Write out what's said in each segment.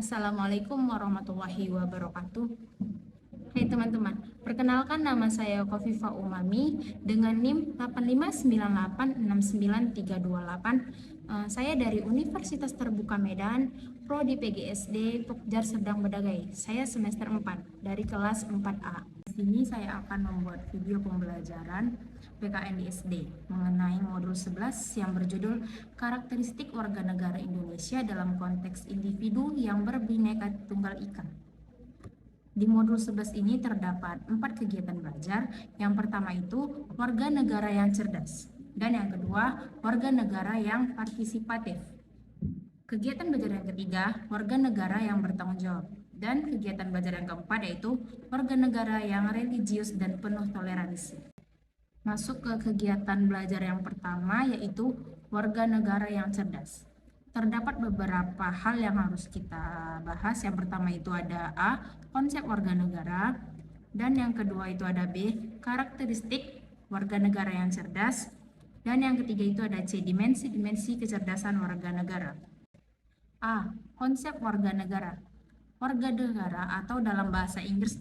Assalamualaikum warahmatullahi wabarakatuh. Hai teman-teman, perkenalkan nama saya Kofifa Umami dengan NIM 85986938. Saya dari Universitas Terbuka Medan, Prodi PGSD Pokjar Sedang Bedagai. Saya semester 4 dari kelas 4A. Di sini saya akan membuat video pembelajaran PKN di SD mengenai modul 11 yang berjudul Karakteristik Warga Negara Indonesia dalam Konteks Individu yang Berbineka Tunggal Ika. Di modul 11 ini terdapat 4 kegiatan belajar. Yang pertama itu warga negara yang cerdas, dan yang kedua warga negara yang partisipatif. Kegiatan belajar yang ketiga warga negara yang bertanggung jawab, dan kegiatan belajar yang keempat yaitu warga negara yang religius dan penuh toleransi. Masuk ke kegiatan belajar yang pertama yaitu warga negara yang cerdas. Terdapat beberapa hal yang harus kita bahas. Yang pertama itu ada A, konsep warga negara, dan yang kedua itu ada B, karakteristik warga negara yang cerdas, dan yang ketiga itu ada C, dimensi-dimensi kecerdasan warga negara. A, konsep warga negara. Warga negara atau dalam bahasa Inggris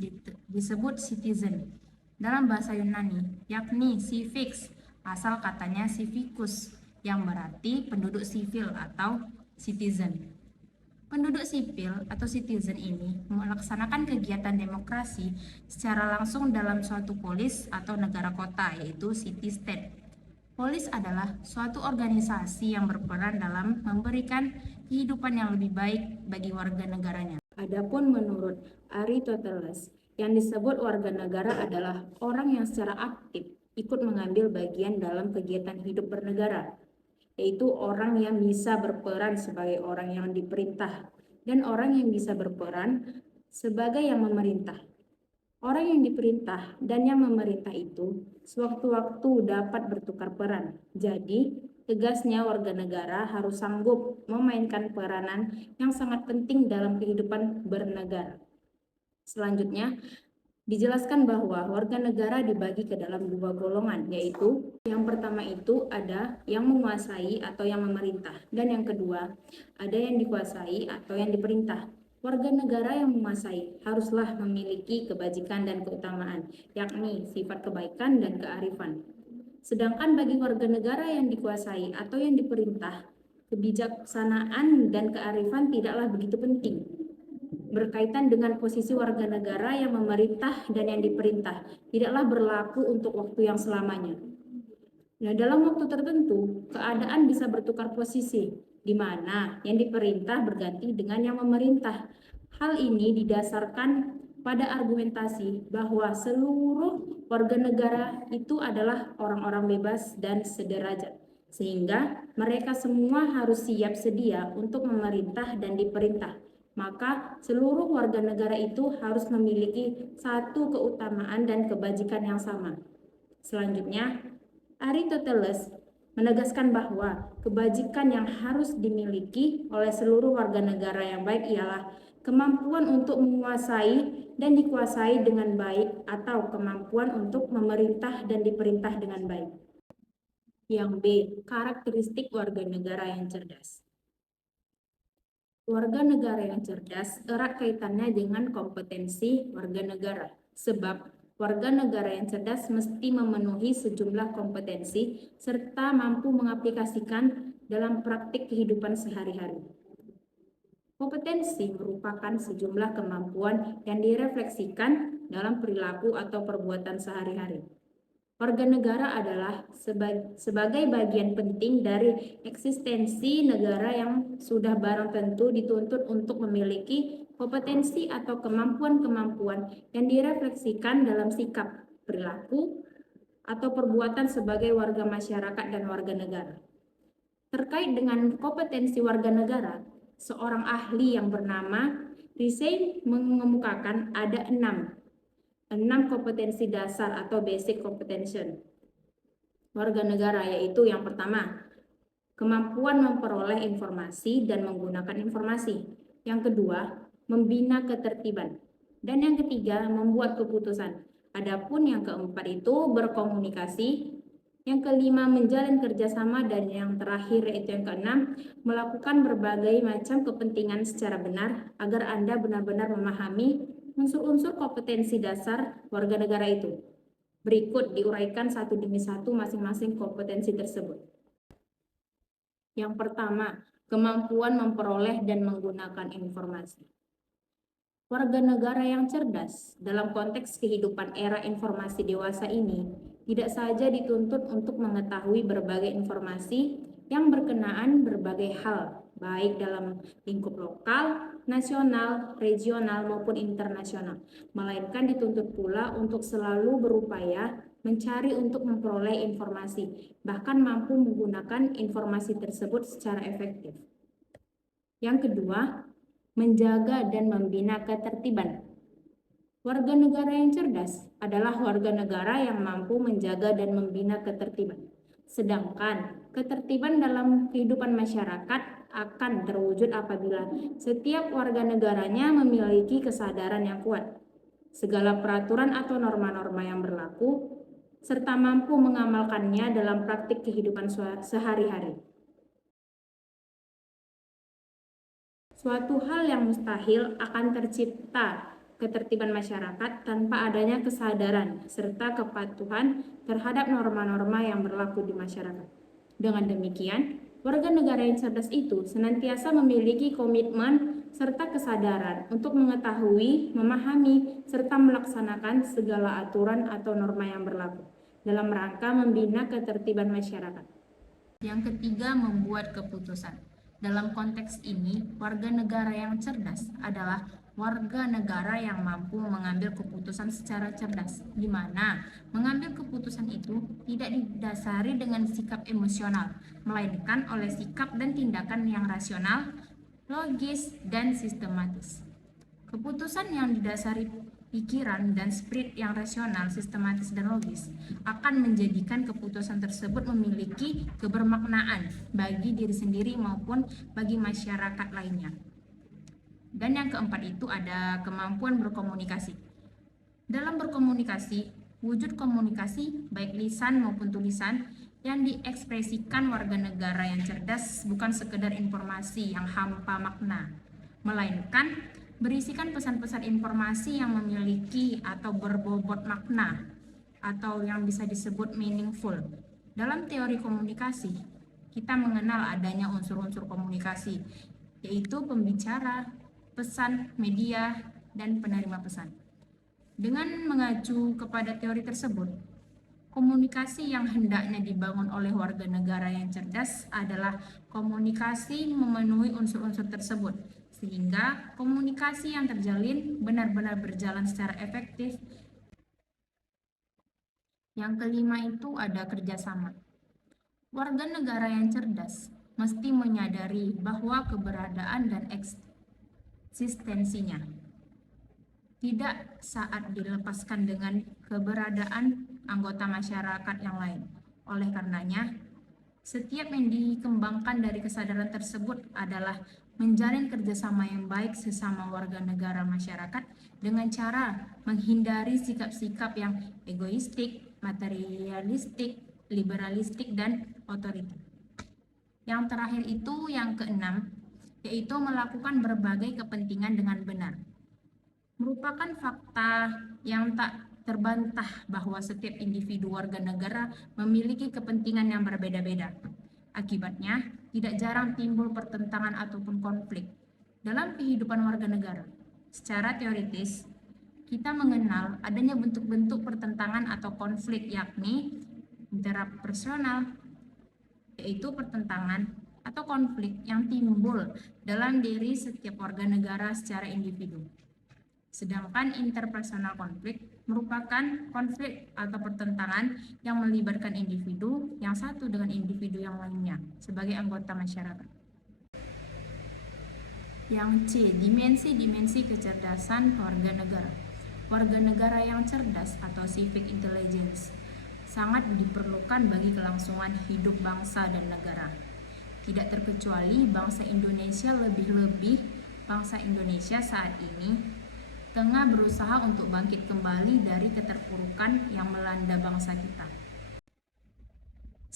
disebut citizen. Dalam bahasa Yunani, yakni civics, asal katanya civicus, yang berarti penduduk sipil atau citizen. Penduduk sipil atau citizen ini melaksanakan kegiatan demokrasi secara langsung dalam suatu polis atau negara kota, yaitu city-state. Polis adalah suatu organisasi yang berperan dalam memberikan kehidupan yang lebih baik bagi warga negaranya. Adapun menurut Aristoteles, yang disebut warga negara adalah orang yang secara aktif ikut mengambil bagian dalam kegiatan hidup bernegara, yaitu orang yang bisa berperan sebagai orang yang diperintah dan orang yang bisa berperan sebagai yang memerintah. Orang yang diperintah dan yang memerintah itu sewaktu-waktu dapat bertukar peran. Jadi, tegasnya warga negara harus sanggup memainkan peranan yang sangat penting dalam kehidupan bernegara. Selanjutnya, dijelaskan bahwa warga negara dibagi ke dalam dua golongan, yaitu yang pertama itu ada yang menguasai atau yang memerintah, dan yang kedua ada yang dikuasai atau yang diperintah. Warga negara yang menguasai haruslah memiliki kebajikan dan keutamaan, yakni sifat kebaikan dan kearifan. Sedangkan bagi warga negara yang dikuasai atau yang diperintah, kebijaksanaan dan kearifan tidaklah begitu penting. Berkaitan dengan posisi warga negara yang memerintah dan yang diperintah, tidaklah berlaku untuk waktu yang selamanya. Nah, dalam waktu tertentu, keadaan bisa bertukar posisi, di mana yang diperintah berganti dengan yang memerintah. Hal ini didasarkan pada argumentasi bahwa seluruh warga negara itu adalah orang-orang bebas dan sederajat, sehingga mereka semua harus siap sedia untuk memerintah dan diperintah. Maka seluruh warga negara itu harus memiliki satu keutamaan dan kebajikan yang sama. Selanjutnya, Aristoteles menegaskan bahwa kebajikan yang harus dimiliki oleh seluruh warga negara yang baik ialah kemampuan untuk menguasai dan dikuasai dengan baik atau kemampuan untuk memerintah dan diperintah dengan baik. Yang B, karakteristik warga negara yang cerdas. Warga negara yang cerdas erat kaitannya dengan kompetensi warga negara, sebab warga negara yang cerdas mesti memenuhi sejumlah kompetensi serta mampu mengaplikasikan dalam praktik kehidupan sehari-hari. Kompetensi merupakan sejumlah kemampuan yang direfleksikan dalam perilaku atau perbuatan sehari-hari. Warga negara adalah sebagai bagian penting dari eksistensi negara yang sudah barang tentu dituntut untuk memiliki kompetensi atau kemampuan-kemampuan yang direfleksikan dalam sikap, perilaku, atau perbuatan sebagai warga masyarakat dan warga negara. Terkait dengan kompetensi warga negara, seorang ahli yang bernama Risey mengemukakan ada 6 kompetensi dasar atau basic competention warga negara, yaitu yang pertama, kemampuan memperoleh informasi dan menggunakan informasi. Yang kedua, membina ketertiban. Dan yang ketiga, membuat keputusan. Adapun yang keempat itu berkomunikasi Yang kelima, menjalin kerjasama, dan yang terakhir yaitu yang keenam, melakukan berbagai macam kepentingan secara benar agar Anda benar-benar memahami unsur-unsur kompetensi dasar warga negara itu. Berikut diuraikan satu demi satu masing-masing kompetensi tersebut. Yang pertama, kemampuan memperoleh dan menggunakan informasi. Warga negara yang cerdas dalam konteks kehidupan era informasi dewasa ini tidak saja dituntut untuk mengetahui berbagai informasi yang berkenaan berbagai hal, baik dalam lingkup lokal, nasional, regional, maupun internasional, melainkan dituntut pula untuk selalu berupaya mencari untuk memperoleh informasi, bahkan mampu menggunakan informasi tersebut secara efektif. Yang kedua, menjaga dan membina ketertiban. Warga negara yang cerdas adalah warga negara yang mampu menjaga dan membina ketertiban. Sedangkan ketertiban dalam kehidupan masyarakat akan terwujud apabila setiap warga negaranya memiliki kesadaran yang kuat. Segala peraturan atau norma-norma yang berlaku serta mampu mengamalkannya dalam praktik kehidupan sehari-hari. Suatu hal yang mustahil akan tercipta ketertiban masyarakat tanpa adanya kesadaran serta kepatuhan terhadap norma-norma yang berlaku di masyarakat. Dengan demikian, warga negara yang cerdas itu senantiasa memiliki komitmen serta kesadaran untuk mengetahui, memahami, serta melaksanakan segala aturan atau norma yang berlaku dalam rangka membina ketertiban masyarakat. Yang ketiga, membuat keputusan. Dalam konteks ini, warga negara yang cerdas adalah warga negara yang mampu mengambil keputusan secara cerdas, di mana mengambil keputusan itu tidak didasari dengan sikap emosional, melainkan oleh sikap dan tindakan yang rasional, logis, dan sistematis. Keputusan yang didasari pikiran dan spirit yang rasional, sistematis, dan logis akan menjadikan keputusan tersebut memiliki kebermaknaan bagi diri sendiri maupun bagi masyarakat lainnya. Dan yang keempat itu ada kemampuan berkomunikasi. Dalam berkomunikasi, wujud komunikasi baik lisan maupun tulisan yang diekspresikan warga negara yang cerdas bukan sekedar informasi yang hampa makna, melainkan berisikan pesan-pesan informasi yang memiliki atau berbobot makna atau yang bisa disebut meaningful. Dalam teori komunikasi, kita mengenal adanya unsur-unsur komunikasi, yaitu pembicara, pesan, media, dan penerima pesan. Dengan mengacu kepada teori tersebut, komunikasi yang hendaknya dibangun oleh warga negara yang cerdas adalah komunikasi memenuhi unsur-unsur tersebut, sehingga komunikasi yang terjalin benar-benar berjalan secara efektif. Yang kelima itu ada kerjasama. Warga negara yang cerdas mesti menyadari bahwa keberadaan dan eksistensinya tidak saat dilepaskan dengan keberadaan anggota masyarakat yang lain. Oleh karenanya, setiap yang dikembangkan dari kesadaran tersebut adalah menjalin kerjasama yang baik sesama warga negara masyarakat dengan cara menghindari sikap-sikap yang egoistik, materialistik, liberalistik, dan otoriter. Yang terakhir itu yang keenam, yaitu melakukan berbagai kepentingan dengan benar. Merupakan fakta yang tak terbantah bahwa setiap individu warga negara memiliki kepentingan yang berbeda-beda. Akibatnya, tidak jarang timbul pertentangan ataupun konflik dalam kehidupan warga negara. Secara teoritis, kita mengenal adanya bentuk-bentuk pertentangan atau konflik, yakni interpersonal, yaitu pertentangan atau konflik yang timbul dalam diri setiap warga negara secara individu. Sedangkan interpersonal konflik merupakan konflik atau pertentangan yang melibatkan individu yang satu dengan individu yang lainnya sebagai anggota masyarakat. Yang C, dimensi-dimensi kecerdasan warga negara. Warga negara yang cerdas atau civic intelligence sangat diperlukan bagi kelangsungan hidup bangsa dan negara. Tidak terkecuali bangsa Indonesia, lebih-lebih bangsa Indonesia saat ini tengah berusaha untuk bangkit kembali dari keterpurukan yang melanda bangsa kita.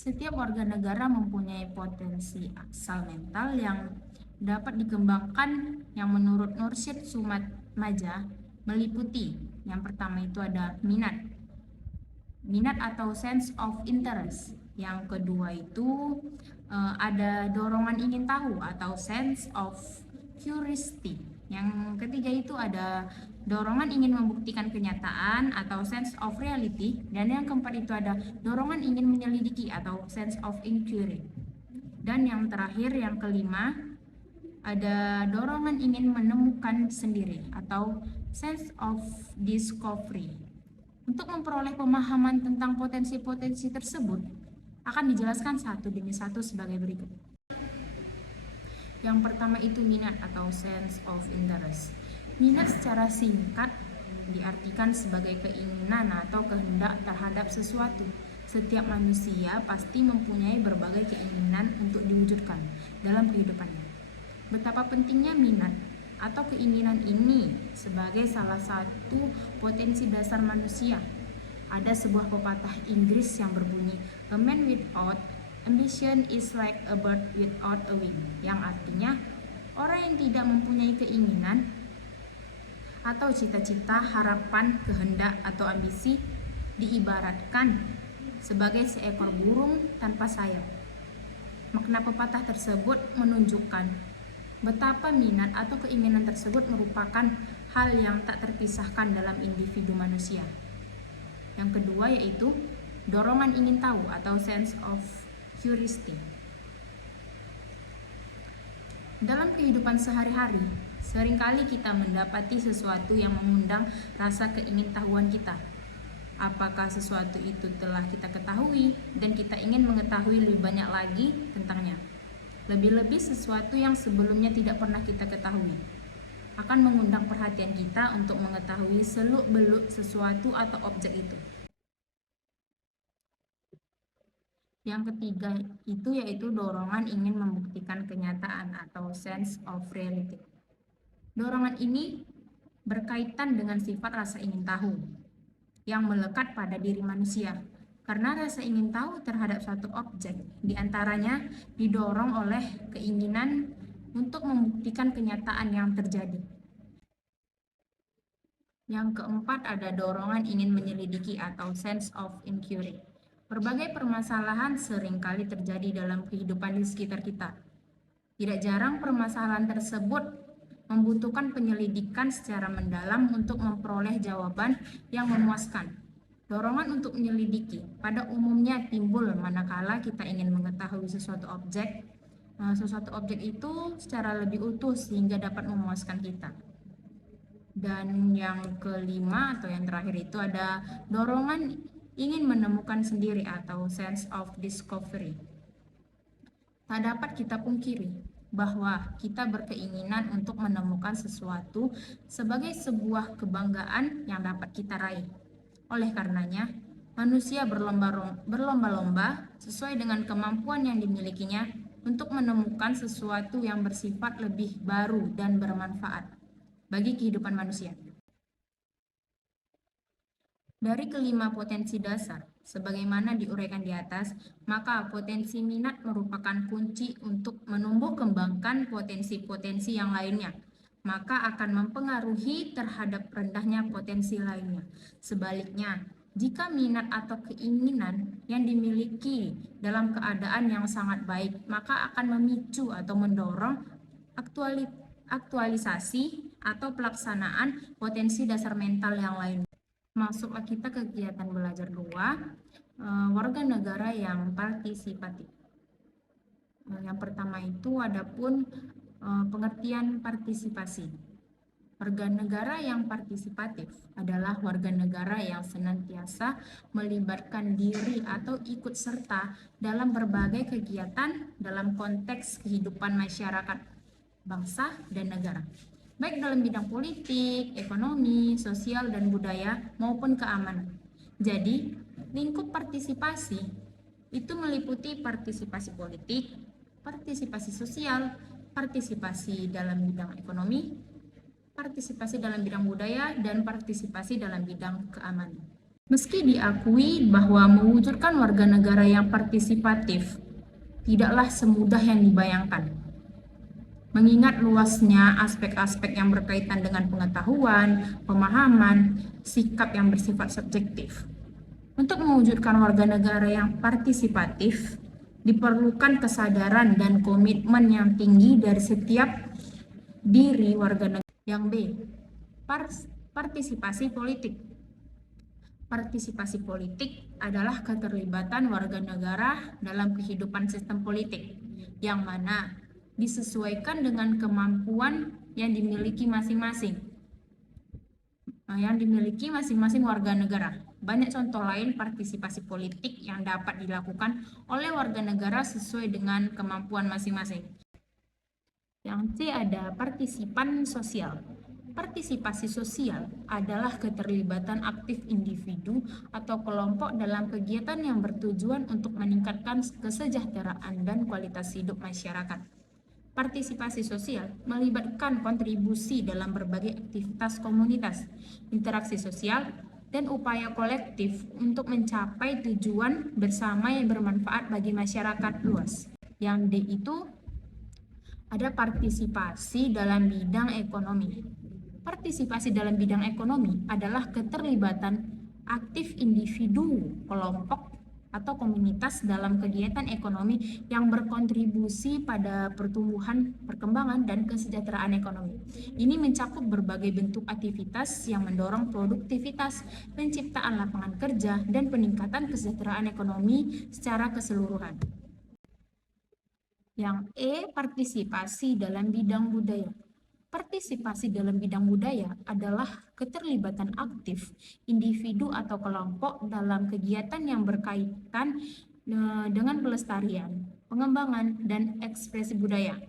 Setiap warga negara mempunyai potensi asal mental yang dapat dikembangkan yang menurut Nursyid Sumatmaja meliputi yang pertama itu ada minat atau sense of interest. Yang kedua itu ada dorongan ingin tahu atau sense of curiosity. Yang ketiga itu ada dorongan ingin membuktikan kenyataan atau sense of reality, dan yang keempat itu ada dorongan ingin menyelidiki atau sense of inquiry. Dan yang terakhir yang kelima ada dorongan ingin menemukan sendiri atau sense of discovery. Untuk memperoleh pemahaman tentang potensi-potensi tersebut akan dijelaskan satu demi satu sebagai berikut. Yang pertama itu minat atau sense of interest. Minat secara singkat diartikan sebagai keinginan atau kehendak terhadap sesuatu. Setiap manusia pasti mempunyai berbagai keinginan untuk diwujudkan dalam kehidupannya. Betapa pentingnya minat atau keinginan ini sebagai salah satu potensi dasar manusia. Ada sebuah pepatah Inggris yang berbunyi, "A man without ambition is like a bird without a wing," yang artinya orang yang tidak mempunyai keinginan atau cita-cita, harapan, kehendak, atau ambisi diibaratkan sebagai seekor burung tanpa sayap. Makna pepatah tersebut menunjukkan betapa minat atau keinginan tersebut merupakan hal yang tak terpisahkan dalam individu manusia. Yang kedua yaitu dorongan ingin tahu atau sense of curiosity. Dalam kehidupan sehari-hari, seringkali kita mendapati sesuatu yang mengundang rasa keingintahuan kita. Apakah sesuatu itu telah kita ketahui dan kita ingin mengetahui lebih banyak lagi tentangnya. Lebih-lebih sesuatu yang sebelumnya tidak pernah kita ketahui akan mengundang perhatian kita untuk mengetahui seluk-beluk sesuatu atau objek itu. Yang ketiga itu yaitu dorongan ingin membuktikan kenyataan atau sense of reality. Dorongan ini berkaitan dengan sifat rasa ingin tahu yang melekat pada diri manusia. Karena rasa ingin tahu terhadap suatu objek diantaranya didorong oleh keinginan untuk membuktikan kenyataan yang terjadi. Yang keempat ada dorongan ingin menyelidiki atau sense of inquiry. Berbagai permasalahan seringkali terjadi dalam kehidupan di sekitar kita. Tidak jarang permasalahan tersebut membutuhkan penyelidikan secara mendalam untuk memperoleh jawaban yang memuaskan. Dorongan untuk menyelidiki pada umumnya timbul manakala kita ingin mengetahui sesuatu objek itu secara lebih utuh sehingga dapat memuaskan kita. Dan yang kelima atau yang terakhir itu ada dorongan ingin menemukan sendiri atau sense of discovery. Tak dapat kita pungkiri bahwa kita berkeinginan untuk menemukan sesuatu sebagai sebuah kebanggaan yang dapat kita raih. Oleh karenanya, manusia berlomba-lomba sesuai dengan kemampuan yang dimilikinya untuk menemukan sesuatu yang bersifat lebih baru dan bermanfaat bagi kehidupan manusia. Dari kelima potensi dasar, sebagaimana diuraikan di atas, maka potensi minat merupakan kunci untuk menumbuh kembangkan potensi-potensi yang lainnya, maka akan mempengaruhi terhadap rendahnya potensi lainnya. Sebaliknya, jika minat atau keinginan yang dimiliki dalam keadaan yang sangat baik, maka akan memicu atau mendorong aktualisasi atau pelaksanaan potensi dasar mental yang lain. Masuklah kita ke kegiatan belajar 2, warga negara yang partisipatif. Yang pertama itu adapun pengertian partisipasi. Warga negara yang partisipatif adalah warga negara yang senantiasa melibatkan diri atau ikut serta dalam berbagai kegiatan dalam konteks kehidupan masyarakat, bangsa, dan negara, baik dalam bidang politik, ekonomi, sosial, dan budaya maupun keamanan. Jadi, lingkup partisipasi itu meliputi partisipasi politik, partisipasi sosial, partisipasi dalam bidang ekonomi, partisipasi dalam bidang budaya, dan partisipasi dalam bidang keamanan. Meski diakui bahwa mewujudkan warga negara yang partisipatif tidaklah semudah yang dibayangkan, mengingat luasnya aspek-aspek yang berkaitan dengan pengetahuan, pemahaman, sikap yang bersifat subjektif. Untuk mewujudkan warga negara yang partisipatif, diperlukan kesadaran dan komitmen yang tinggi dari setiap diri warga negara. Yang B, partisipasi politik. Partisipasi politik adalah keterlibatan warga negara dalam kehidupan sistem politik, yang mana disesuaikan dengan kemampuan yang dimiliki masing-masing warga negara. Banyak contoh lain partisipasi politik yang dapat dilakukan oleh warga negara sesuai dengan kemampuan masing-masing. Yang C ada partisipan sosial. Partisipasi sosial adalah keterlibatan aktif individu atau kelompok dalam kegiatan yang bertujuan untuk meningkatkan kesejahteraan dan kualitas hidup masyarakat. Partisipasi sosial melibatkan kontribusi dalam berbagai aktivitas komunitas, interaksi sosial, dan upaya kolektif untuk mencapai tujuan bersama yang bermanfaat bagi masyarakat luas. Yang D itu ada partisipasi dalam bidang ekonomi. Partisipasi dalam bidang ekonomi adalah keterlibatan aktif individu, kelompok, atau komunitas dalam kegiatan ekonomi yang berkontribusi pada pertumbuhan, perkembangan, dan kesejahteraan ekonomi. Ini mencakup berbagai bentuk aktivitas yang mendorong produktivitas, penciptaan lapangan kerja, dan peningkatan kesejahteraan ekonomi secara keseluruhan. Yang E, partisipasi dalam bidang budaya. Partisipasi dalam bidang budaya adalah keterlibatan aktif individu atau kelompok dalam kegiatan yang berkaitan dengan pelestarian, pengembangan, dan ekspresi budaya.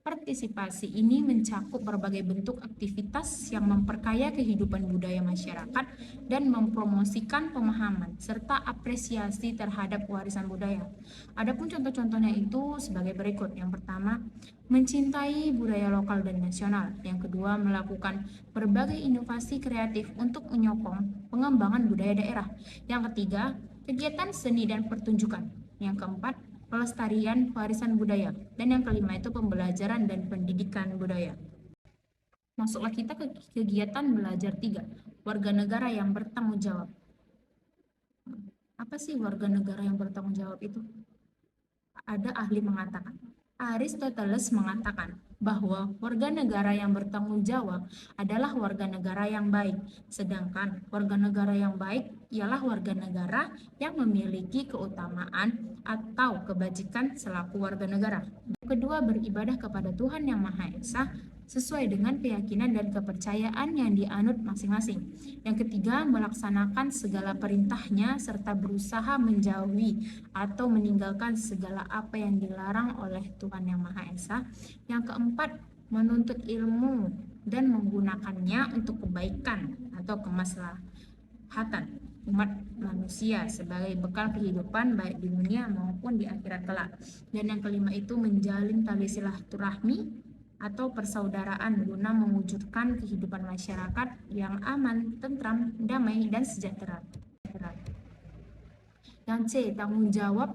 Partisipasi ini mencakup berbagai bentuk aktivitas yang memperkaya kehidupan budaya masyarakat dan mempromosikan pemahaman serta apresiasi terhadap warisan budaya. Adapun contoh-contohnya itu sebagai berikut. Yang pertama, mencintai budaya lokal dan nasional. Yang kedua, melakukan berbagai inovasi kreatif untuk menyokong pengembangan budaya daerah. Yang ketiga, kegiatan seni dan pertunjukan. Yang keempat, pelestarian warisan budaya. Dan yang kelima itu pembelajaran dan pendidikan budaya. Masuklah kita ke kegiatan belajar 3, warga negara yang bertanggung jawab. Apa sih warga negara yang bertanggung jawab itu? Ada ahli mengatakan, Aristoteles mengatakan bahwa warga negara yang bertanggung jawab adalah warga negara yang baik, sedangkan warga negara yang baik ialah warga negara yang memiliki keutamaan atau kebajikan selaku warga negara. Kedua, beribadah kepada Tuhan Yang Maha Esa sesuai dengan keyakinan dan kepercayaan yang dianut masing-masing. Yang ketiga, melaksanakan segala perintahnya serta berusaha menjauhi atau meninggalkan segala apa yang dilarang oleh Tuhan Yang Maha Esa. Yang keempat, menuntut ilmu dan menggunakannya untuk kebaikan atau kemaslahatan umat manusia sebagai bekal kehidupan baik di dunia maupun di akhirat kelak. Dan yang kelima itu menjalin tali silaturahmi atau persaudaraan guna mewujudkan kehidupan masyarakat yang aman, tentram, damai, dan sejahtera. Yang C, tanggung jawab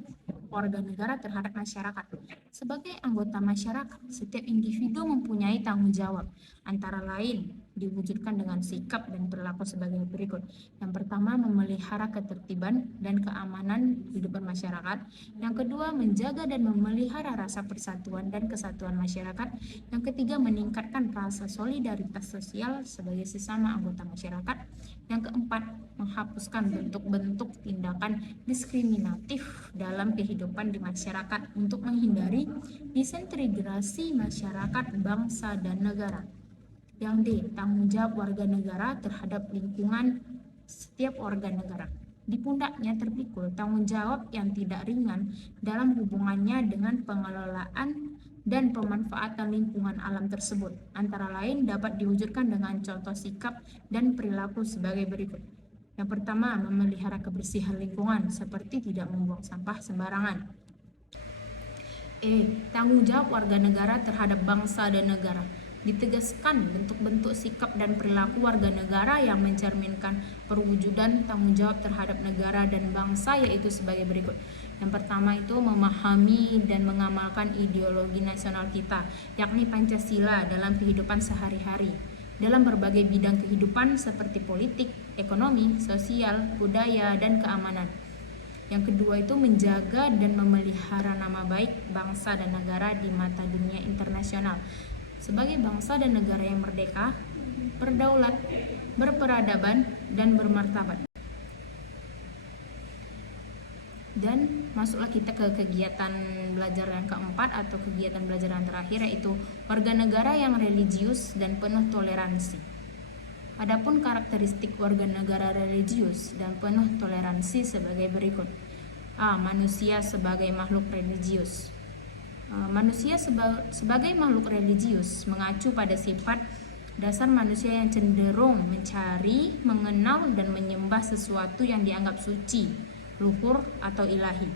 warga negara terhadap masyarakat. Sebagai anggota masyarakat, setiap individu mempunyai tanggung jawab, antara lain diwujudkan dengan sikap dan perilaku sebagai berikut. Yang pertama, memelihara ketertiban dan keamanan kehidupan masyarakat. Yang kedua, menjaga dan memelihara rasa persatuan dan kesatuan masyarakat. Yang ketiga, meningkatkan rasa solidaritas sosial sebagai sesama anggota masyarakat. Yang keempat, menghapuskan bentuk-bentuk tindakan diskriminatif dalam kehidupan di masyarakat untuk menghindari disintegrasi masyarakat, bangsa, dan negara. Yang D, tanggung jawab warga negara terhadap lingkungan setiap warga negara. Di pundaknya terpikul tanggung jawab yang tidak ringan dalam hubungannya dengan pengelolaan dan pemanfaatan lingkungan alam tersebut. Antara lain dapat diwujudkan dengan contoh sikap dan perilaku sebagai berikut. Yang pertama, memelihara kebersihan lingkungan seperti tidak membuang sampah sembarangan. E, tanggung jawab warga negara terhadap bangsa dan negara. Ditegaskan bentuk-bentuk sikap dan perilaku warga negara yang mencerminkan perwujudan tanggung jawab terhadap negara dan bangsa, yaitu sebagai berikut. Yang pertama itu memahami dan mengamalkan ideologi nasional kita, yakni Pancasila dalam kehidupan sehari-hari dalam berbagai bidang kehidupan seperti politik, ekonomi, sosial, budaya, dan keamanan. Yang kedua itu menjaga dan memelihara nama baik bangsa dan negara di mata dunia internasional sebagai bangsa dan negara yang merdeka, berdaulat, berperadaban, dan bermartabat. Dan masuklah kita ke kegiatan belajar yang keempat atau kegiatan belajar yang terakhir, yaitu warga negara yang religius dan penuh toleransi. Adapun karakteristik warga negara religius dan penuh toleransi sebagai berikut. A. Manusia sebagai makhluk religius. Manusia sebagai makhluk religius mengacu pada sifat dasar manusia yang cenderung mencari, mengenal, dan menyembah sesuatu yang dianggap suci, luhur, atau ilahi.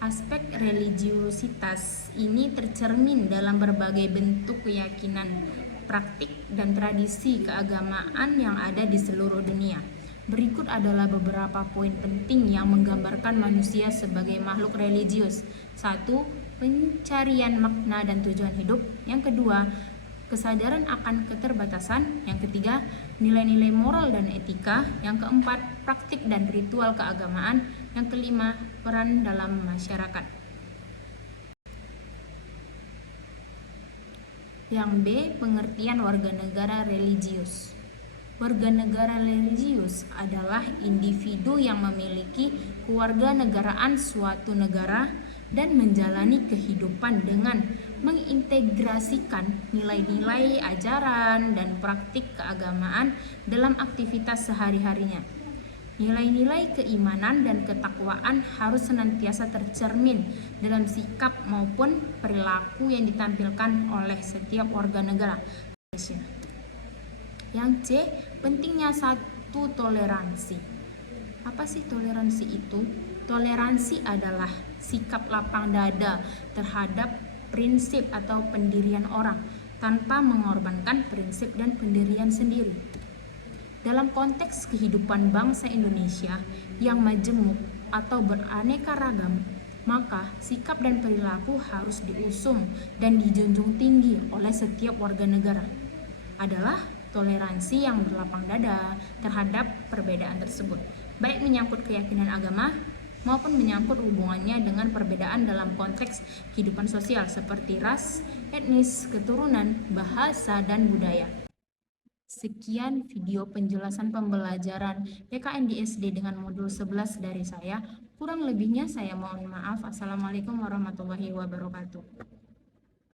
Aspek religiusitas ini tercermin dalam berbagai bentuk keyakinan, praktik, dan tradisi keagamaan yang ada di seluruh dunia. Berikut adalah beberapa poin penting yang menggambarkan manusia sebagai makhluk religius. 1. Pencarian makna dan tujuan hidup. Yang kedua, kesadaran akan keterbatasan. Yang ketiga, nilai-nilai moral dan etika. Yang keempat, praktik dan ritual keagamaan. Yang kelima, peran dalam masyarakat. Yang B, pengertian warga negara religius. Warga negara religius adalah individu yang memiliki kewarganegaraan suatu negara dan menjalani kehidupan dengan mengintegrasikan nilai-nilai ajaran dan praktik keagamaan dalam aktivitas sehari-harinya. Nilai-nilai keimanan dan ketakwaan harus senantiasa tercermin dalam sikap maupun perilaku yang ditampilkan oleh setiap warga negara. Yang C, pentingnya satu toleransi. Apa sih toleransi itu? Toleransi adalah sikap lapang dada terhadap prinsip atau pendirian orang tanpa mengorbankan prinsip dan pendirian sendiri. Dalam konteks kehidupan bangsa Indonesia yang majemuk atau beraneka ragam, maka sikap dan perilaku harus diusung dan dijunjung tinggi oleh setiap warga negara. Adalah toleransi yang berlapang dada terhadap perbedaan tersebut, baik menyangkut keyakinan agama maupun menyangkut hubungannya dengan perbedaan dalam konteks kehidupan sosial seperti ras, etnis, keturunan, bahasa, dan budaya. Sekian video penjelasan pembelajaran PKN di SD dengan modul 11 dari saya. Kurang lebihnya saya mohon maaf. Assalamualaikum warahmatullahi wabarakatuh.